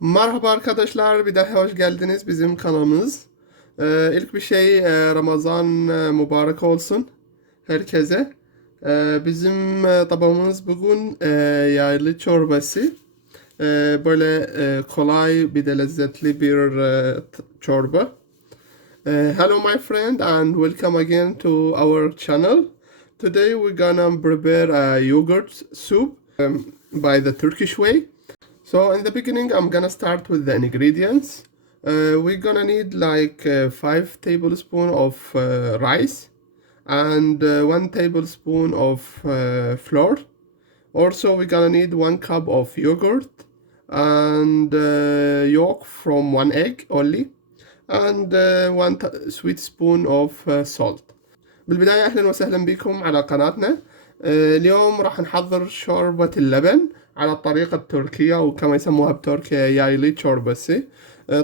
Merhaba arkadaşlar, bir daha hoş geldiniz bizim kanalımız. İlk bir şey Ramazan mübarek olsun herkese. Bizim tabağımız bugün yaylı çorbası. Böyle kolay bir de lezzetli bir çorba. Hello my friend and welcome again to our channel. Today we're gonna prepare a yogurt soup by the Turkish way. So in the beginning, I'm gonna start with the ingredients. We're gonna need like 5 tablespoons of rice and 1 tablespoon of flour. Also, we're gonna need 1 cup of yogurt and yolk from 1 egg only and 1 sweet spoon of salt. بالبداية أهلا وسهلا بكم على قناتنا. اليوم راح نحضر شوربة اللبن على الطريقة التركية وكما يسموها بتركيا يايلا كورباسي.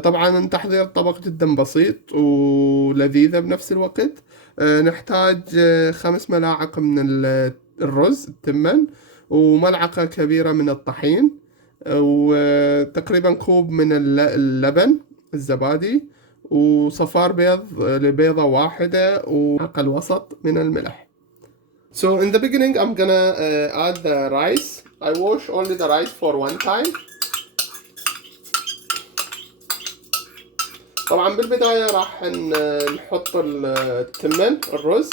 طبعا تحضير الطبق جدا بسيط ولذيذة بنفس الوقت. نحتاج 5 ملاعق من الرز التمن وملعقة كبيرة من الطحين وتقريبا كوب من اللبن الزبادي وصفار بيض لبيضة واحدة ومعلقة الوسط من الملح. So in the beginning I'm gonna add the rice. I wash only the rice for 1 time. طبعا بالبداية راح نحط التمن الرز.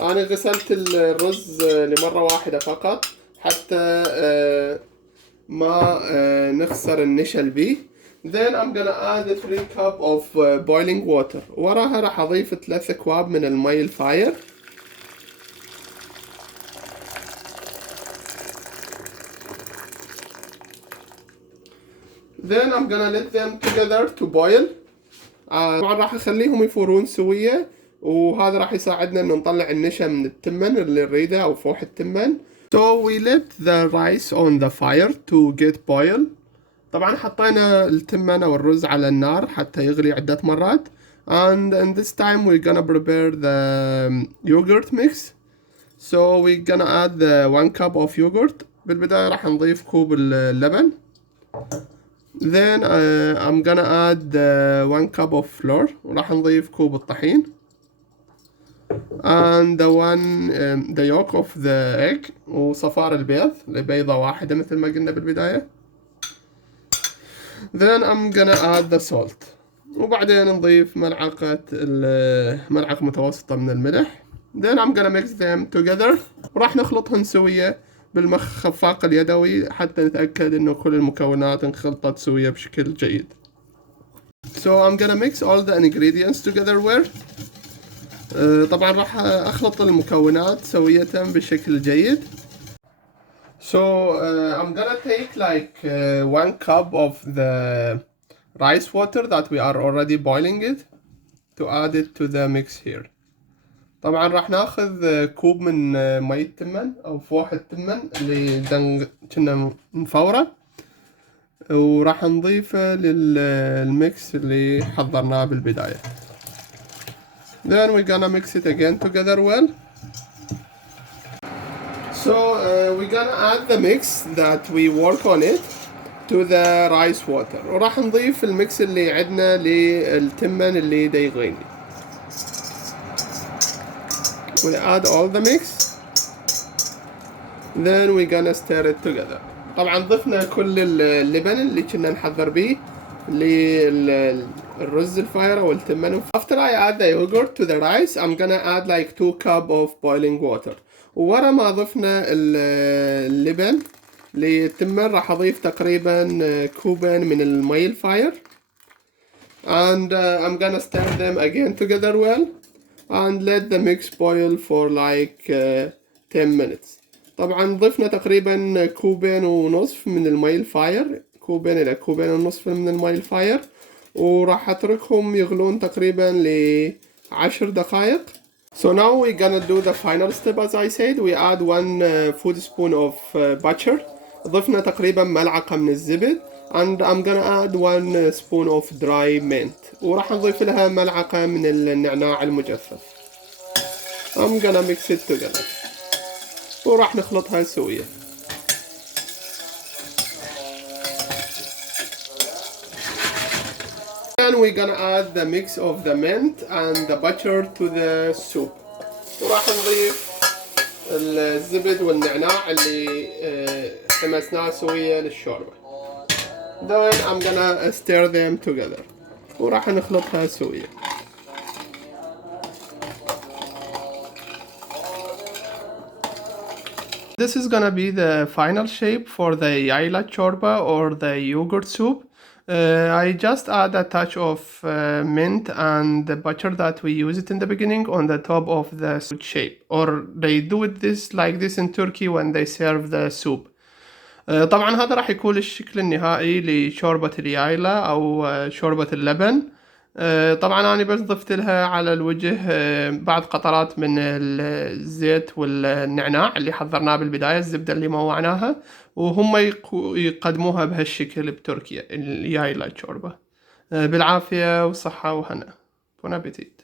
أنا غسلت الرز لمرة واحدة فقط حتى ما نخسر النشا بيه. Then I'm gonna add 3 cup of boiling water. وراها راح أضيف 3 أكواب من المي الفاير. Then I'm gonna let them together to boil. طبعا راح اخليهم يفورون سوية وهذا راح يساعدنا انه نطلع النشا من التمن اللي نريده او فوح التمن. So we let the rice on the fire to get boil. طبعا حطينا التمن او الرز على النار حتى يغلي عدة مرات. And in this time we're gonna prepare the yogurt mix. So we're gonna add the 1 cup of yogurt. بالبداية راح نضيف كوب اللبن. Then I'm gonna add 1 cup of flour وراح نضيف كوب الطحين and the yolk of the egg وصفار البيض لبيضة واحدة مثل ما قلنا بالبداية. Then I'm gonna add the salt وبعدين نضيف ملعقة متوسطة من الملح. Then I'm gonna mix them together وراح نخلطهن سوية بالخفاق اليدوي حتى نتأكد إنه كل المكونات انخلطت سوية بشكل جيد. So I'm gonna mix all the ingredients together well. طبعا راح أخلط المكونات سوية بشكل جيد. So I'm gonna take like 1 cup of the rice water that we are already boiling it to add it to the mix here. طبعا راح ناخذ كوب من مي التمن او فوح التمن اللي كنا نفوره وراح نضيفه للميكس اللي حضرناه بالبداية. Then we're gonna mix it again together well. So we're gonna add the mix that we work on it to the rice water وراح نضيف الميكس اللي عندنا للتمن اللي دا يغلي. We add all the mix. Then we're gonna stir it together. طبعا ضفنا كل اللبن اللي كنا نحضر بيه للرز الفاير والتمن. After I add the yogurt to the rice, I'm gonna add like 2 cup of boiling water. وورا ما ضفنا اللبن للتمن راح اضيف تقريبا كوبين من المي الفاير. And I'm gonna stir them again together well. And let the mix boil for like 10 minutes. طبعا ضفنا تقريبا كوبين ونصف من المي الفاير، كوبين إلى كوبين ونصف من المي الفاير وراح أتركهم يغلون تقريبا ل10 دقائق. So now we're gonna do the final step as I said. We add 1 food spoon of butter. ضفنا تقريبا ملعقة من الزبد. And I'm gonna add 1 spoon of dry mint. وراح نضيف لها ملعقة من النعناع المجفف. I'm gonna mix it together. وراح نخلطها سوية. then we're gonna add the mix of the mint and the butter to the soup. وراح نضيف الزبد والنعناع اللي حمسناه سوية للشوربة. Then I'm gonna stir them together. وراح نخلطها سوية. This is gonna be the final shape for the Yayla chorba or the yogurt soup. I just add a touch of mint and the butter that we used in the beginning on the top of the soup shape, or they do it this like this in Turkey when they serve the soup. طبعا هذا راح يكون الشكل النهائي لشوربة اليايلا أو شوربة اللبن. طبعا أنا بس ضفت لها على الوجه بعض قطرات من الزيت والنعناع اللي حضرناه بالبداية، الزبدة اللي موعناها، وهم يقدموها بهالشكل بتركيا اليايلا شوربة. بالعافية وصحة وهنا. بون أبيتيت.